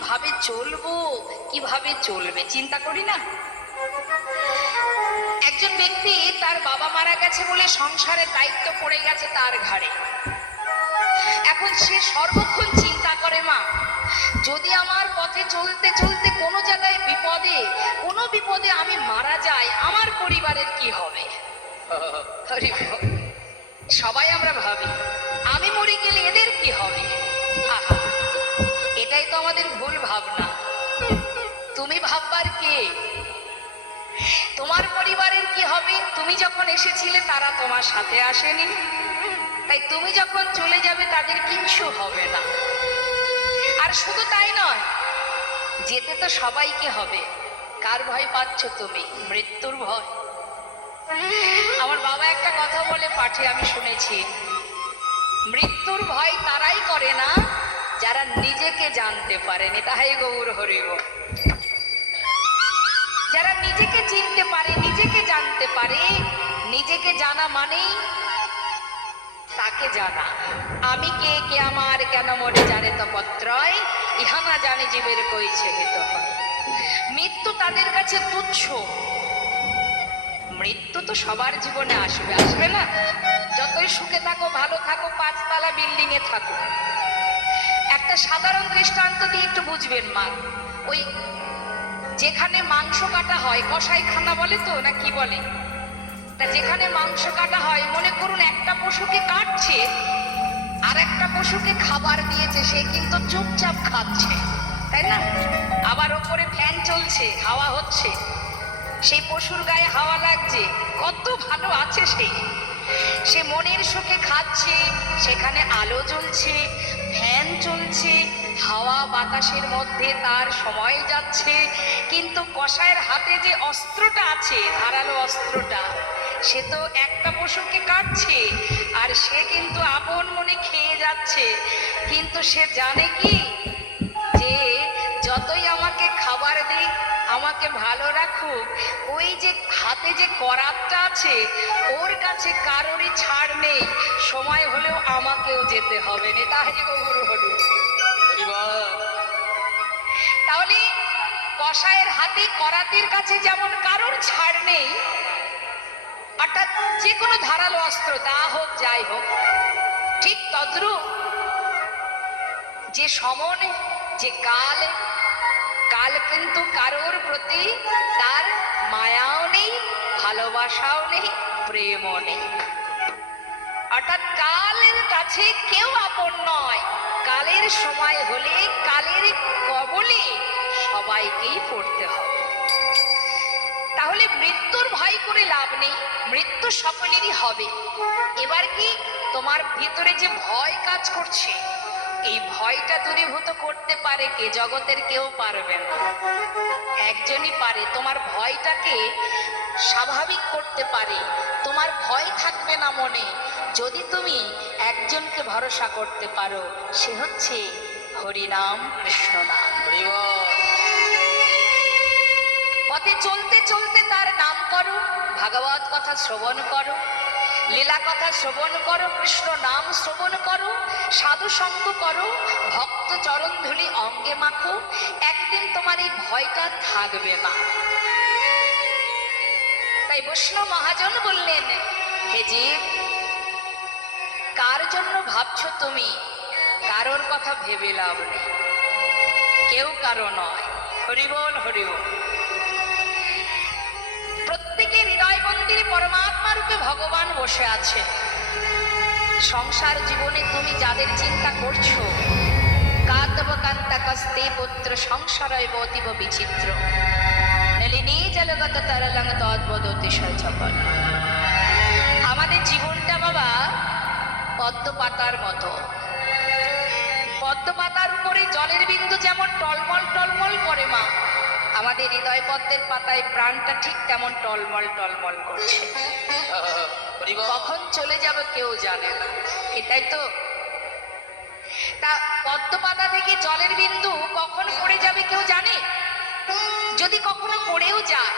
কিভাবে চলবো, কিভাবে চলবে, চিন্তা করি না। একজন ব্যক্তি তার বাবা মারা গেছে বলে সংসারের দায়িত্ব পড়ে গেছে তার ঘাড়ে। এখন সে সর্বক্ষণ চিন্তা করে, মা যদি আমার পথে চলতে চলতে কোনো জায়গায় কোনো বিপদে আমি মারা যাই, আমার পরিবারের কি হবে। সবাই আমরা ভাবি আমি মরে গেলে এদের কি হবে। আহা, এটাই তো আমাদের ভুল ভাবনা। তুমি ভাববার কে? তোমার পরিবারের কি হবে? তুমি যখন এসেছিলে তারা তোমার সাথে আসেনি, তাই তুমি যখন চলে যাবে তাদের কিচ্ছু হবে না। আর শুধু তাই নয়, যেতে তো সবাইকে হবে। কার ভয় পাচ্ছ তুমি? মৃত্যুর ভয়। আমার বাবা একটা কথা বলে পাঠে আমি শুনেছি, মৃত্যুর ভয় তারাই করে না যারা নিজেকে জানতে পারেনি। তাহাই গৌর হরিব। যারা নিজেকে চিনতে পারে, নিজেকে জানতে পারে, নিজেকে জানা মানেই তাকে জানা। আমি কে, কে আমার, কেন মরে জানে তপত্রয়, ইহা না জানে জীবের কইছে হিত। মৃত্যু তাদের কাছে তুচ্ছ। মৃত্যু তো সবার জীবনে আসবে, আসবে না? যতই সুখে থাকো, ভালো থাকো, 5 তলা বিল্ডিং এ থাকো। একটা সাধারণ দৃষ্টান্ত দিয়ে একটু বুঝবেন মা। ওই যেখানে মাংস কাটা হয়, কসাইখানা বলে তো না কি বলে, তা যেখানে মাংস কাটা হয়, মনে করুন একটা পশুকে কাটছে আর একটা পশুকে খাবার দিয়েছে, সে কিন্তু চুপচাপ খাচ্ছে, তাই না? আবার ওপরে ফ্যান চলছে, হাওয়া হচ্ছে, সেই পশুর গায়ে হাওয়া লাগছে, কত ভালো আছে সে মনের সুখে খাচ্ছে। সেখানে আলো জ্বলছে, ফ্যান চলছে, হাওয়া বাতাসের মধ্যে তার সময় যাচ্ছে। কিন্তু কসাইয়ের হাতে যে অস্ত্রটা আছে, ধারালো অস্ত্রটা, সে তো একটা পশুকে কাটছে আর সে কিন্তু আপন মনে খেয়ে যাচ্ছে। কিন্তু সে জানে কি, যে যতই আমাকে খাবার দিক, আমাকে ভালো রাখুক, ওই যে হাতে যে করাতটা আছে, ওর কাছে কারোরই ছাড় নেই। সময় হলেও আমাকেও যেতে হবে না। তাই গৌর হলো। তাহলে কসাইয়ের হাতে করাতের কাছে যেমন কারোর ছাড় নেই, অর্থাৎ যে কোনো ধারালো অস্ত্র তা হোক যাই হোক, ঠিক তদ্রূপ যে সমন, যে কাল, কাল কিন্তু কারোর প্রতি তার মায়াও নেই, ভালোবাসাও নেই, প্রেমও নেই। অর্থাৎ কালের কাছে কেউ আপন নয়। কালের সময় হলে কালের কবলে সবাইকেই পড়তে হবে। তাহলে মৃত্যুর ভয় করে লাভ নেই, মৃত্যু সকলেরই হবে। এবার কি তোমার ভিতরে যে ভয় কাজ করছে, এই ভয়টা দূরীভূত করতে পারে কে? জগতের কেউ পারবে না, একজনই পারে। তোমার ভয়টাকে স্বাভাবিক করতে পারে, তোমার ভয় থাকবে না মনে, যদি তুমি একজনকে ভরসা করতে পারো, সে হচ্ছে হরিনাম, কৃষ্ণ নাম। পথে চলতে চলতে তার নাম করো, ভাগবত কথা শ্রবণ করো, লীলা কথা শ্রবণ করো, কৃষ্ণ নাম শ্রবণ করো, সাধু সঙ্গ করো, ভক্ত চরণ ধুলি অঙ্গে মাখো। একদিন তোমার এই ভয়টা থাকবে না। তাই বৈষ্ণব মহাজন বললেন, হে জীব, কার জন্য ভাবছো তুমি? কারোর কথা ভেবে লাভ নেই, কেউ কারো নয়। হরিবোল হরিবোল। প্রত্যেকের হৃদয় মন্দিরে পরমাত্মা রূপে ভগবান বসে আছে। সংসার জীবনে তুমি যাদের চিন্তা করছো, কাতব কান্তা কস্তে পুত্র সংসারয় অতীব বিচিত্র, নলিনী জলগত তরলং তদ্ভুত অতিশয় চপল। আমাদের জীবনটা বাবা পদ্ম পাতার মতো। পদ্ম পাতার উপরে জলের বিন্দু যেমন টলমল টলমল করে মা, আমাদের হৃদয় পদ্মের পাতায় প্রাণটা ঠিক তেমন টলমল টলমল করছে। কখন চলে যাবে কেউ জানে না, এটাই তো। তা পদ্ম পাতা থেকে জলের বিন্দু কখন পড়ে যাবে কেউ জানে? যদি কখনো পড়েও যায়,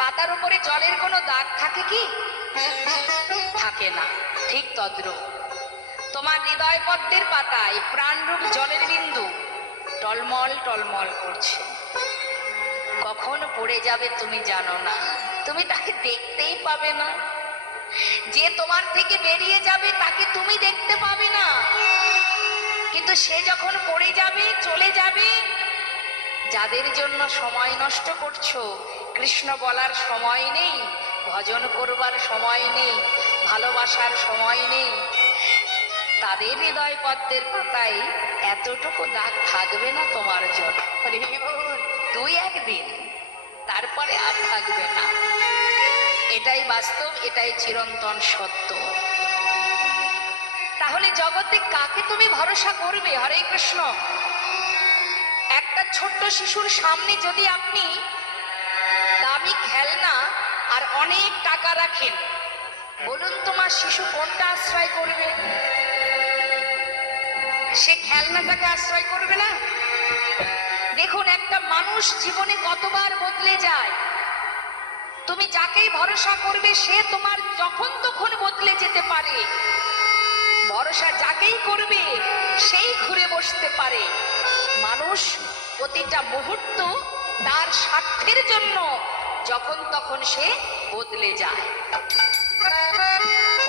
পাতার উপরে জলের কোনো দাগ থাকে কি? থাকে না। ঠিক তদ্রূপ তোমার হৃদয় পদ্মের পাতায় প্রাণরূপ জলের বিন্দু টলমল টলমল করছে, কখন পড়ে যাবে তুমি জানো না, তুমি তাকে দেখতেই পাবে না। যে তোমার থেকে বেরিয়ে যাবে তাকে তুমি দেখতে পাবে না, কিন্তু সে যখন পড়ে যাবে চলে যাবে, যাদের জন্য সময় নষ্ট করছো, কৃষ্ণ বলার সময় নেই, ভজন করবার সময় নেই, ভালোবাসার সময় নেই, তাদের হৃদয় পদ্মের পাতায় এতটুকু দাগ থাকবে না তোমার জন্য। দুই একদিন, তারপরে আর থাকবে না। এটাই বাস্তব, এটাই চিরন্তন সত্য। তাহলে জগতে কাকে তুমি ভরসা করবে? হরে কৃষ্ণ। একটা ছোট্ট শিশুর সামনে যদি আপনি দামি খেলনা আর অনেক টাকা রাখেন, বলুন তোমার শিশু কোনটা আশ্রয় করবে? সে খেলনাটাকে আশ্রয় করবে না? দেখুন, একটা মানুষ জীবনে কতবার বদলে যায়। তুমি যাকেই ভরসা করবে সে তোমার যখন তখন বদলে যেতে পারে। ভরসা যাকেই করবে সেই ঘুরে বসতে পারে। মানুষ প্রতিটা মুহূর্ত তার স্বার্থের জন্য যখন তখন সে বদলে যায়,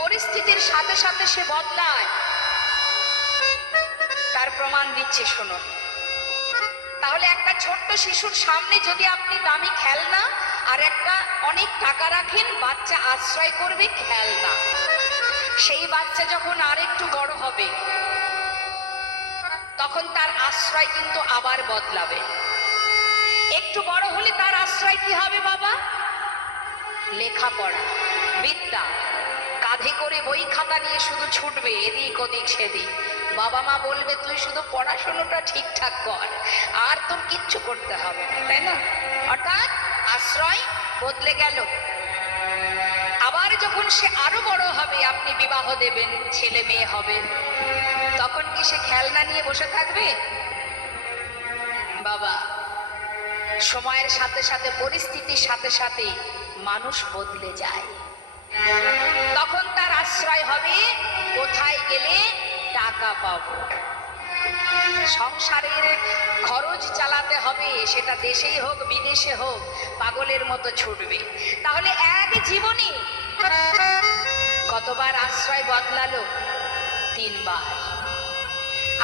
পরিস্থিতির সাথে সাথে সে বদলায়। তার প্রমাণ দিচ্ছে, শুনুন। তাহলে একটা ছোট্ট শিশুর সামনে যদি আপনি দামি খেলনা আর একটা অনেক টাকা রাখেন, বাচ্চা আশ্রয় করবে খেলনা। সেই বাচ্চা যখন আর একটু বড় হবে, তখন তার আশ্রয় কিন্তু আবার বদলাবে। একটু বড় হলে তার আশ্রয় কি হবে বাবা? লেখাপড়া, বিদ্যা। কাঁধে করে বই খাতা নিয়ে শুধু ছুটবে এদিক ওদিক সেদিক। বাবা মা বলবে তুই শুধু পড়াশোনাটা ঠিকঠাক কর, আর তোর কিচ্ছু করতে হবে না, তাই না? অর্থাৎ আশ্রয় বদলে গেল। আবার যখন সে আরো বড় হবে, আপনি বিবাহ দেবেন, ছেলে মেয়ে হবে, তখন কি সে খেলনা নিয়ে বসে থাকবে? বাবা, সময়ের সাথে সাথে, পরিস্থিতির সাথে সাথে মানুষ বদলে যায়। তখন তার আশ্রয় হবে কোথায় গেলে টাকা পাবো। সংসারের খরচ চালাতে হবে, সেটা দেশেই হোক বিদেশে হোক, পাগলের মতো ছুটবে। তাহলে এক জীবনে কতবার আশ্রয় বদলালো? 3 বার।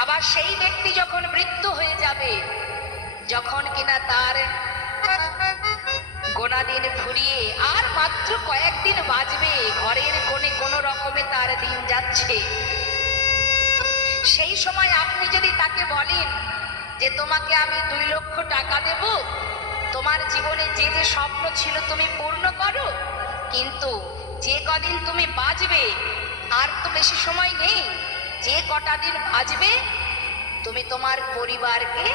আবার সেই ব্যক্তি যখন মৃত্যু হয়ে যাবে, যখন কিনা তার গোনা দিন ফুরিয়ে আর মাত্র কয়েকদিন বাঁচবে, ঘরের কোণে কোনো রকমে তার দিন যাচ্ছে, সেই সময় আপনি যদি তাকে বলেন যে তোমাকে আমি 2 লক্ষ টাকা দেব, তোমার জীবনে যে যে স্বপ্ন ছিল তুমি পূর্ণ করো, কিন্তু যে কদিন তুমি বাঁচবে, আর তো বেশি সময় নেই, যে কটা দিন বাঁচবে তুমি তোমার পরিবারকে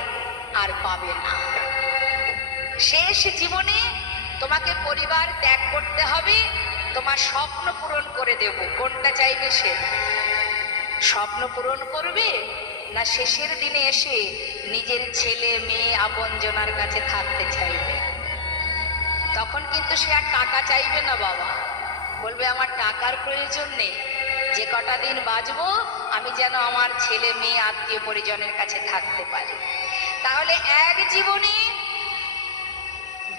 আর পাবে না। শেষ জীবনে তোমাকে পরিবার ত্যাগ করতে হবে, তোমার স্বপ্ন পূরণ করে দেব। কোনটা চাইবে সে? স্বপ্ন পূরণ করবে, না শেষের দিনে এসে নিজের ছেলে মেয়ে আপনজনার কাছে থাকতে চাইবে? তখন কিন্তু সে আর টাকা চাইবে না বাবা, বলবে আমার টাকার প্রয়োজন নেই, যে কটা দিন বাঁচবো আমি যেন আমার ছেলে মেয়ে আত্মীয় পরিজনের কাছে থাকতে পারি। তাহলে এক জীবনে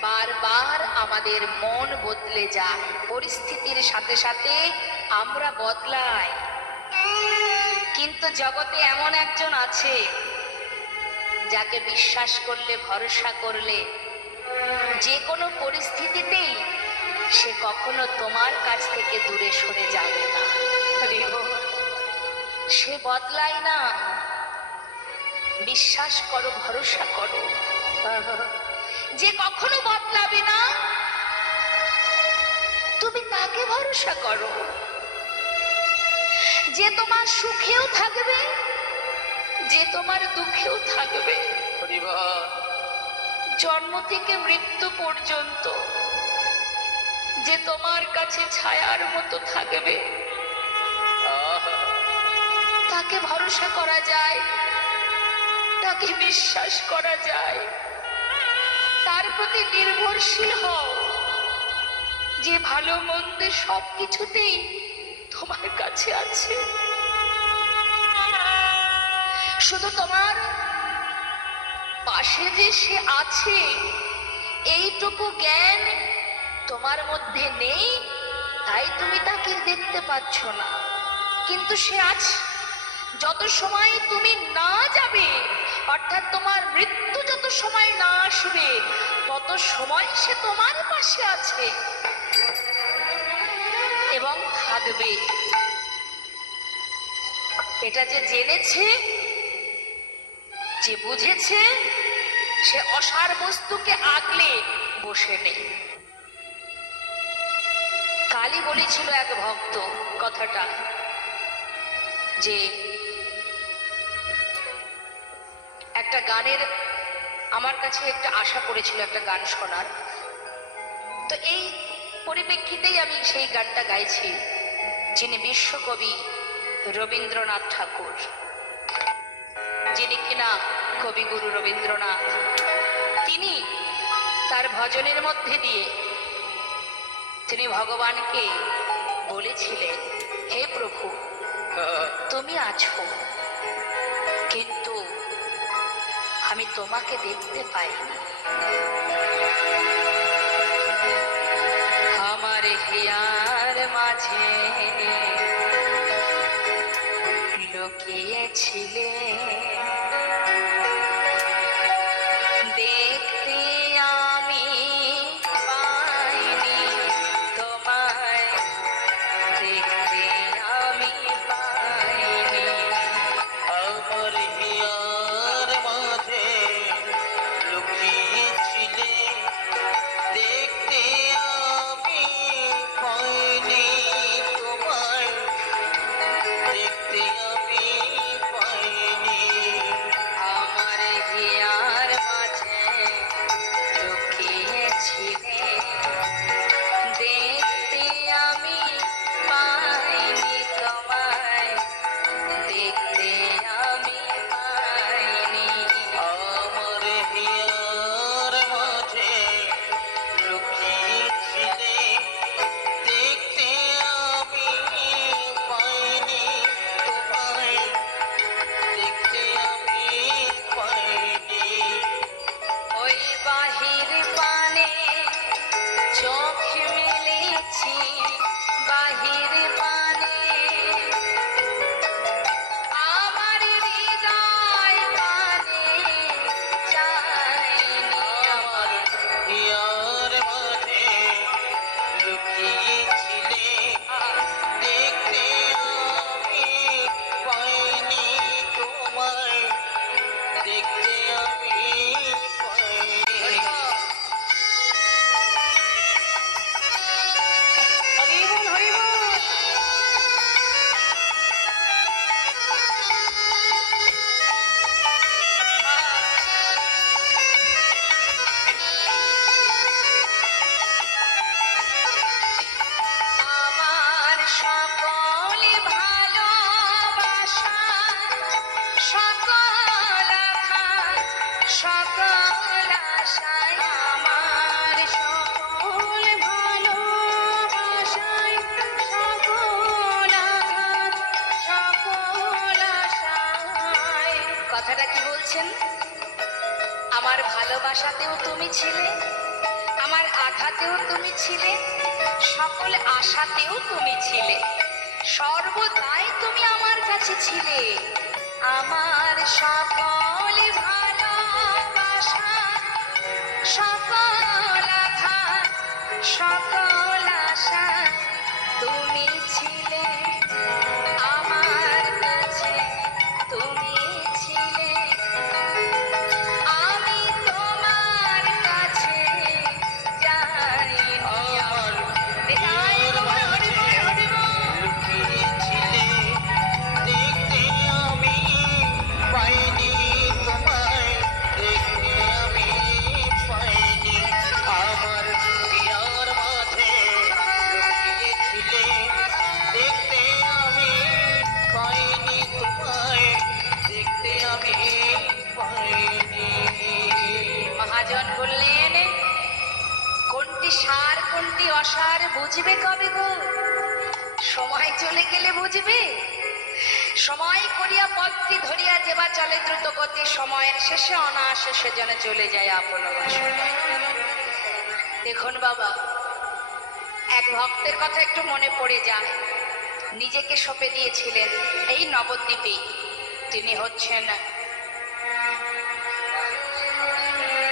বারবার আমাদের মন বদলে যায়, পরিস্থিতির সাথে সাথে আমরা বদলাই। কিন্তু জগতে এমন একজন আছে যাকে বিশ্বাস করলে, ভরসা করলে, যে কোনো পরিস্থিতিতেই সে কখনো তোমার কাছ থেকে দূরে সরে যাবে না। সে বদলায় না। বিশ্বাস করো, ভরসা করো, যে কখনো বদলাবে না, তুমি তাকে ভরসা করো, যে তোমার সুখেও থাকবে, যে তোমার দুঃখেও থাকবে, জন্ম থেকে মৃত্যু পর্যন্ত যে তোমার কাছে ছায়ার মতো থাকবে, তাকে ভরসা করা যায়, তাকে বিশ্বাস করা যায়, তার প্রতি নির্ভরশীল হও, যে ভালো মন্দে সবকিছুতেই তোমার কাছে আছে। শুধু তোমার পাশে যে সে আছে এইটুকু জ্ঞান তোমার মধ্যে নেই, তাই তুমি তাকে দেখতে পাচ্ছ না। কিন্তু সে আছে। যত সময় তুমি না যাবে, অর্থাৎ তোমার মৃত্যু যত সময় না আসবে, তত সময় সে তোমার পাশে আছে এবং থাকবে। এটা যে জেনেছে, যে বুঝেছে, সে অসার বস্তুকে আগলে বসে নেই। কালী বলেছিল এক ভক্ত কথাটা, যে একটা গানের আমার কাছে একটা আশা করেছিল একটা গান শোনার। তো এই পরিপ্রেক্ষিতেই আমি সেই গানটা গাইছি। যিনি বিশ্বকবি রবীন্দ্রনাথ ঠাকুর, যিনি কিনা কবিগুরু রবীন্দ্রনাথ, তিনি তার ভজনের মধ্যে দিয়ে তিনি ভগবানকে বলেছিলেন, হে প্রভু, তুমি আছো, কিন্তু আমি তোমাকে দেখতে পাইনি। আমার হিয়ার মাঝে লুকিয়েছিলে, দেখতে আমি পাইনি তোমায়, দেখতে আমি পাইনি। আমার হিয়ার মাঝে লুকিয়েছিলে, দেখতে আমি পাইনি তোমায়, দেখতে আমি পাইনি। আমার হিয়ার মাঝে লুকিয়েছিলে, দেখতে আমি পাইনি তোমায়, দেখতে আমি পাইনি। আমার হিয়ার মাঝে লুকিয়েছিলে, দেখতে আমি পাইনি তোমায়, দেখতে আমি পাইনি। ওই বাহির পানে চোখ মেলেছি, বাহির পানে আমার হৃদয় পানে চাইনি। আমার হিয়ার মাঝে লুকিয়েছিলে, দেখতে আমি পাইনি তোমায়, দেখতে আমি পাইনি। হরি বল, হরি বল। আমার সকল ভালোবাসা, সকল আশা, সকল আশায়, আমার সকল ভালোবাসায়, সকল আঘাত, সকল আশায়। কথাটা কি বলছেন? আমার ভালোবাসাতেও তুমি ছিলে, আমার আঘাতেও তুমি ছিলে, সকল আশাতেও তুমি ছিলে, সর্বদাই তুমি আমার কাছে ছিলে। আমার সকল ভালোবাসা, সকল আঘাত, সকল আশা, তুমি ছিলে আমার কাছে, তুমি ছিলে। আমি তোমার কাছে যাইনি। আমার নিতাই হিয়ার গৌর হরি মাঝে বল, হরি বল। লুকিয়েছিলে, দেখতে আমি পাইনি তোমায়, দেখতে আমি পাইনি। আমার হিয়ার মাঝে লুকিয়েছিলে, দেখতে আমি পাইনি তোমায়, দেখতে আমি পাইনি। মহাজন বললেন, কোনটি সার কোনটি অসার বুঝবে কবে গো? সময় চলে গেলে বুঝবে। সময় করিয়া পথটি ধরিয়া যেবা চলে দ্রুত গতি, সময়ের শেষে অনায়াসে সে যেন চলে যায় আপন বাসনায়। দেখুন বাবা, এক ভক্তের কথা একটু মনে পড়ে যায়, নিজেকে সঁপে দিয়েছিলেন এই নবদ্বীপে। তিনি হচ্ছেন,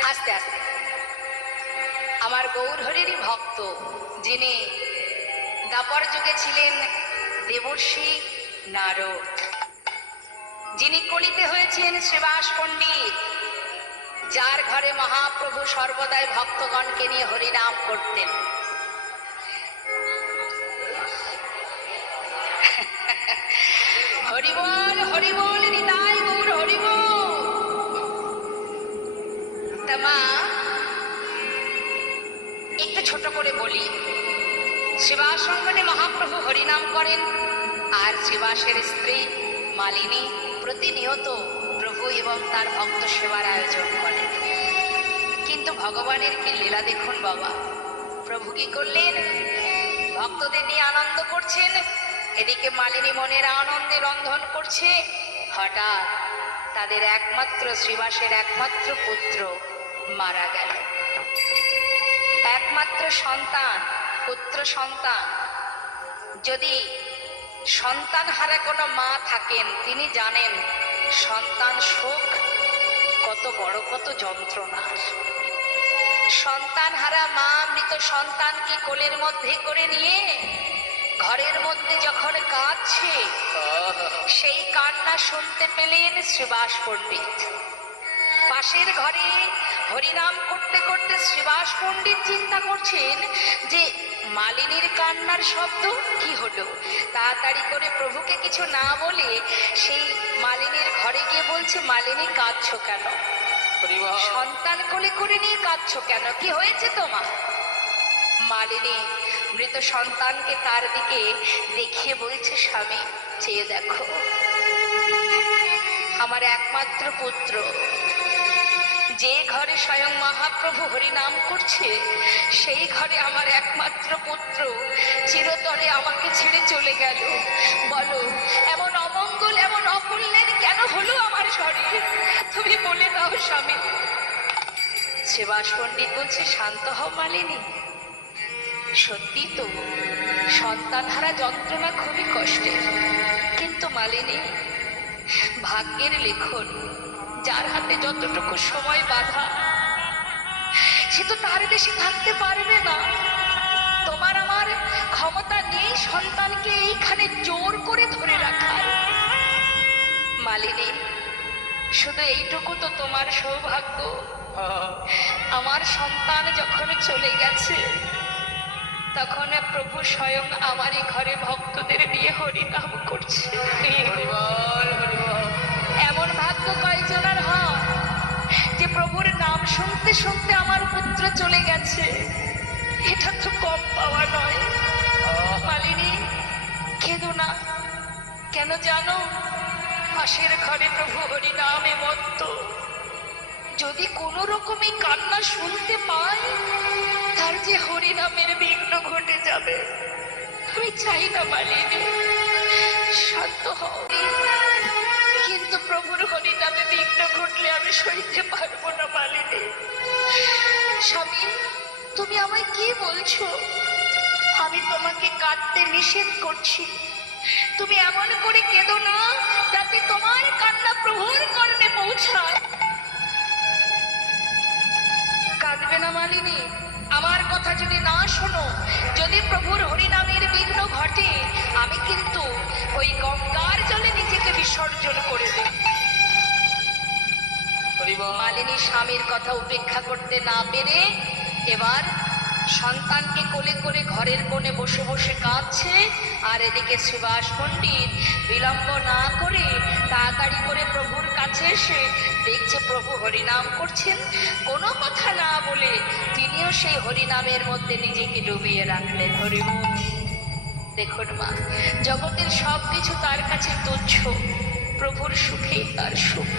আস্তে আস্তে, আমার গৌরহরিরই ভক্ত, যিনি দাপর যুগে ছিলেন দেবর্ষি নারদ, যিনি কলিতে হয়েছেন শ্রীবাস পণ্ডিত, যার ঘরে মহাপ্রভু সর্বদাই ভক্তগণকে নিয়ে হরিনাম করতেন। হরিবল হরিবল নিতাই গৌর হরিবল। তা মা, একটু ছোট করে বলি, শ্রীবাস অঙ্গনে মহাপ্রভু হরিনাম করেন, আর শ্রীবাসের স্ত্রী মালিনী প্রতিনিয়ত প্রভু এবং তার ভক্ত সেবার আয়োজন করেন। কিন্তু ভগবানের কি লীলা দেখুন বাবা, প্রভু কি করলেন, ভক্তদের নিয়ে আনন্দ করছেন, এদিকে মালিনী মনের আনন্দে রন্ধন করছে। হঠাৎ তাদের একমাত্র শ্রীবাসের একমাত্র পুত্র মারা গেল। একমাত্র সন্তান, পুত্র সন্তান। যদি সন্তান হারা কোনো মা থাকেন, তিনি জানেন সন্তান শোক কত বড়, কত যন্ত্রণার। সন্তান হারা মা মৃত সন্তানকে কোলের মধ্যে করে নিয়ে ঘরের মধ্যে যখন কাঁদছে, সেই কান্না শুনতে পেলেন শ্রীবাস পণ্ডিত। পাশের ঘরে হরিনাম করতে করতে শ্রীবাস পণ্ডিত চিন্তা করছেন যে মালিনীর কান্নার শব্দ কি হলো। তাড়াতাড়ি করে প্রভুকে কিছু না বলে সেই মালিনীর ঘরে গিয়ে বলছে, মালিনী কাঁদছো কেন? সন্তান কোলে করে নিয়ে কাঁদছো কেন? কি হয়েছে তোমার? মালিনী মৃত সন্তানকে তার দিকে দেখিয়ে বলছে, স্বামী চেয়ে দেখো, আমার একমাত্র পুত্র, যে ঘরে স্বয়ং মহাপ্রভু হরিনাম করছে, সেই ঘরে আমার একমাত্র পুত্র চিরতরে আমাকে ছেড়ে চলে গেল। বলো, এমন অমঙ্গল, এমন অকল্যাণ কেন হলো আমার শরীর? তুমি বলে দাও স্বামী। শ্রীবাস পণ্ডিত বলছে, শান্ত হও মালিনী, সত্যি তো সন্তানহারা যন্ত্রণা খুবই কষ্টের, কিন্তু মালিনী ভাগ্যের লেখন, যার হাতে যতটুকু সময় বাঁধা, সে তো তার বেশি থাকতে পারবে না। তোমার আমার ক্ষমতা নেই সন্তানকে এইখানে জোর করে ধরে রাখার। মালিনী, শুধু এইটুকু তো তোমার সৌভাগ্য, আমার সন্তান যখন চলে গেছে, তখন প্রভু স্বয়ং আমারই ঘরে ভক্তদের নিয়ে হরিনাম করছে। এমন ভাগ্য কয়জনের হয় যে প্রভুর নাম শুনতে শুনতে আমার পুত্র চলে গেছে? এটা তো কম পাওয়া নয়। মালিনী, কেঁদো না। কেন জানো? পাশের ঘরে প্রভু হরিনামে মত্ত। যদি কোনো রকমই কান্না শুনতে পায়, তার যে হরিনামের বিঘ্ন ঘটে যাবে। আমি চাই না মালিনী, শান্ত হও। কিন্তু প্রভুর হরিনামে বিঘ্ন ঘটলে আমি সইতে পারবো না মালিনী। স্বামী, তুমি আমায় কি বলছো? আমি তোমাকে কাঁদতে নিষেধ করছি। তুমি এমন করে কেঁদো না যাতে তোমার কান্না প্রভুর কর্ণে পৌঁছায়। কাঁদবে না মালিনী, আমার কথা যদি না শোনো, যদি প্রভুর হরিনামের বিঘ্ন ঘটে, আমি কিন্তু ওই গঙ্গার জলে নিজেকে বিসর্জন করে দেব। মালিনী স্বামীর কথা উপেক্ষা করতে না পেরে এবার সন্তানকে কোলে করে ঘরের কোণে বসে বসে কাঁদছে। আর এদিকে শ্রীবাস পণ্ডিত বিলম্ব না করে তাড়াতাড়ি করে প্রভুর কাছে এসে দেখছে প্রভু হরিনাম করছেন। কোনো কথা না বলে তিনিও সেই হরিনামের মধ্যে নিজেকে ডুবিয়ে রাখলেন। হরিবল। দেখুন মা, জগতের সব কিছু তার কাছে তুচ্ছ, প্রভুর সুখেই তার সুখ।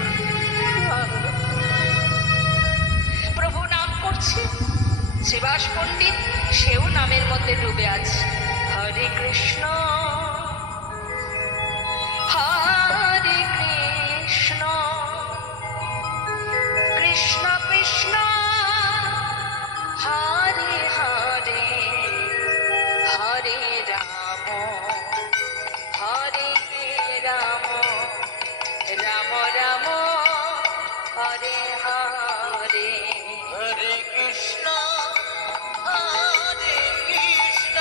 প্রভু নাম করছে, শ্রীবাস পণ্ডিত সেও নামের মধ্যে ডুবে আছে। হরে কৃষ্ণ হরে কৃষ্ণ কৃষ্ণ কৃষ্ণ হরে হরে হরে রাম হরে রাম রাম রাম হরে হরে হরে কৃষ্ণ হরে কৃষ্ণ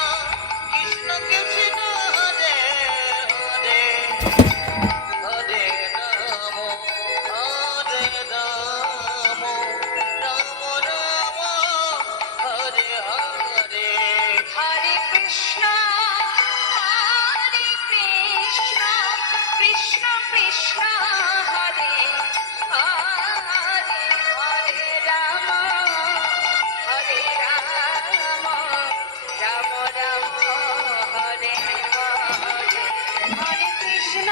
কৃষ্ণ কৃষ্ণ হরে হরে হরে রাম রাম রাম হরে হরে হরে কৃষ্ণ কৃষ্ণ কৃষ্ণ হরে হরে হরে রাম রাম রাম হরে হরে হরে কৃষ্ণ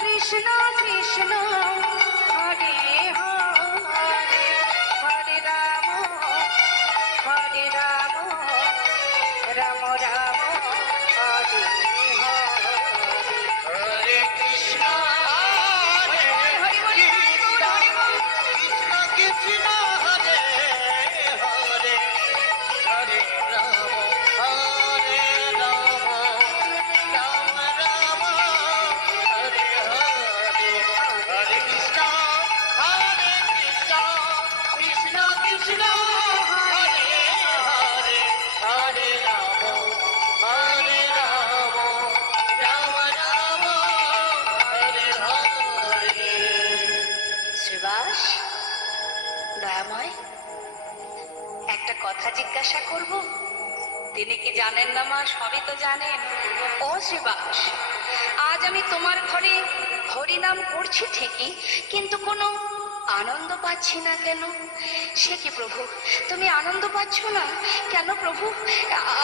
কৃষ্ণ কৃষ্ণ হরে হরে হরে রাম রাম রাম হরে হরে হরে কৃষ্ণ হরে হরি বল, কৃষ্ণ হরি বল। কৃষ্ণ কৃষ্ণ হরে হরে হরে রাম রাম রাম হরে হরে হরে কৃষ্ণ কৃষ্ণ কৃষ্ণ হরে হরে হরে রাম রাম রাম হরে হরে সুভাষ দয়াময় একটা কথা জিজ্ঞাসা করব, তিনি কি জানেন না মা? সবই তো জানেন। ও সুভাষ, আজ আমি তোমার ঘরে হরিনাম করছি ঠিকই, কিন্তু কোনো আনন্দ পাচ্ছি না কেন? সে কি প্রভু, তুমি আনন্দ পাচ্ছ না কেন প্রভু?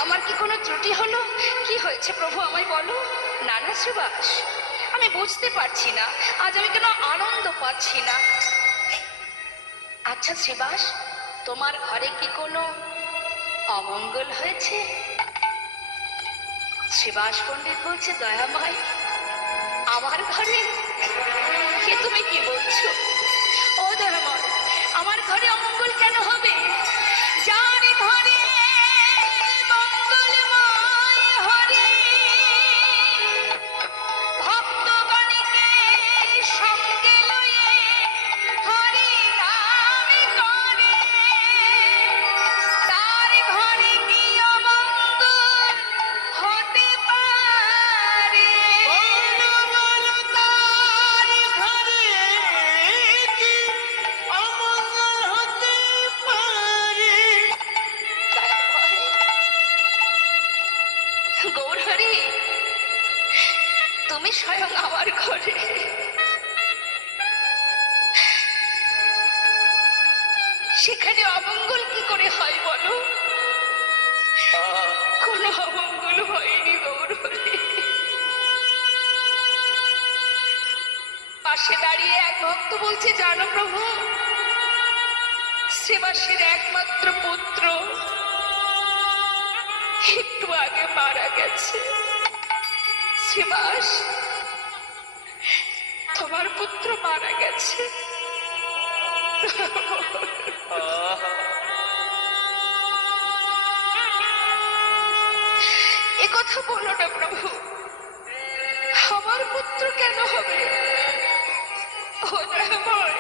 আমার কি কোনো ত্রুটি হলো? কি হয়েছে প্রভু, আমায় বলো। না না সুভাষ, আমি বুঝতে পারছি না আজ আমি কেন আনন্দ পাচ্ছি না। আচ্ছা শ্রীবাস, তোমার ঘরে কি কোনো অমঙ্গল হয়েছে? শ্রীবাস পণ্ডিত বলছে, দয়াময় আমার ঘরে? কে তুমি কি বলছো? ও দয়াময়, আমার ঘরে অমঙ্গল কেন হবে? যার ঘরে মঙ্গলময় হরে ভক্তগণকে সঙ্গে লয়ে হরি নাম করে, তার ঘরে কি অমঙ্গল হতে পারে? তার ঘরে কি অমঙ্গল হতে পারে? গৌরহরি, তুমি স্বয়ং আমার ঘরে, সেখানে অমঙ্গল কি করে হয় বলো? কোনো অমঙ্গল হয়নি গৌরহরি। পাশে দাঁড়িয়ে এক ভক্ত বলছে, জানো প্রভু, শ্রীবাসের একমাত্র পুত্র একটু আগে মারা গেছে। শ্রীবাস, তোমার পুত্র মারা গেছে। এ কথা বলো না প্রভু, আমার পুত্র কেন হবে? ও দয়াময়,